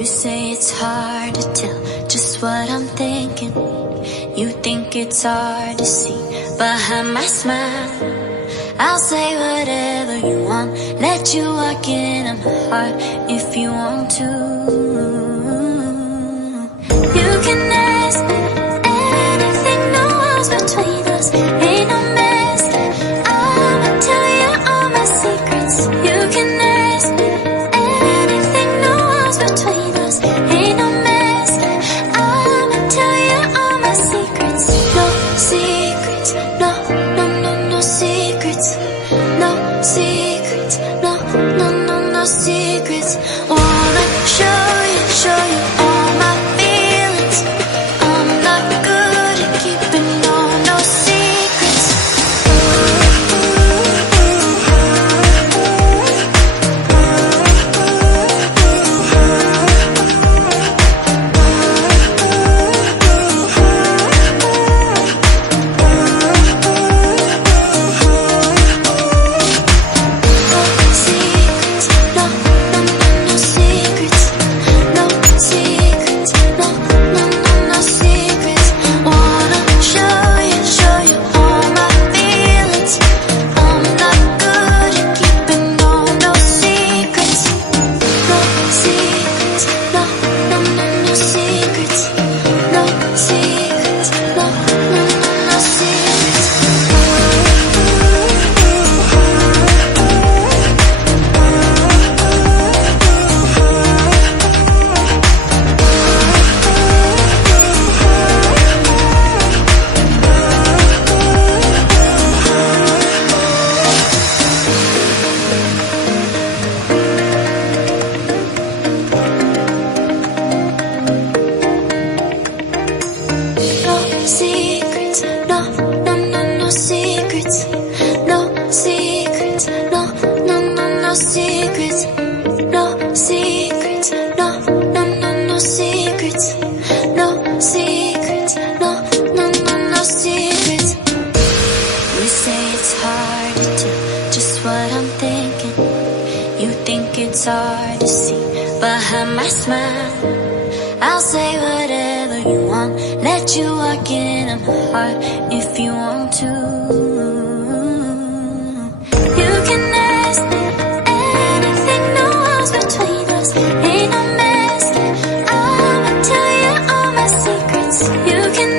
You say it's hard to tell just what I'm thinking. You think it's hard to see behind my smile. I'll say whatever you want, let you walk into my heart if you want to. You can ask me anything, no walls between us, ain't no mask. I'ma tell you all my secrets. You can ask me anything, no walls between us, ain't no mask. I'ma tell you all my secrets. No secrets, no, no, no, no secrets. No secrets, no, no, no, no secrets. Wanna show you all my feelings. I'm not good at keeping no secrets. It's hard to see behind my smile. I'll say whatever you want, let you walk into my heart if you want to. You can ask me anything, no walls between us, ain't no mask. I'ma tell you all my secrets. You can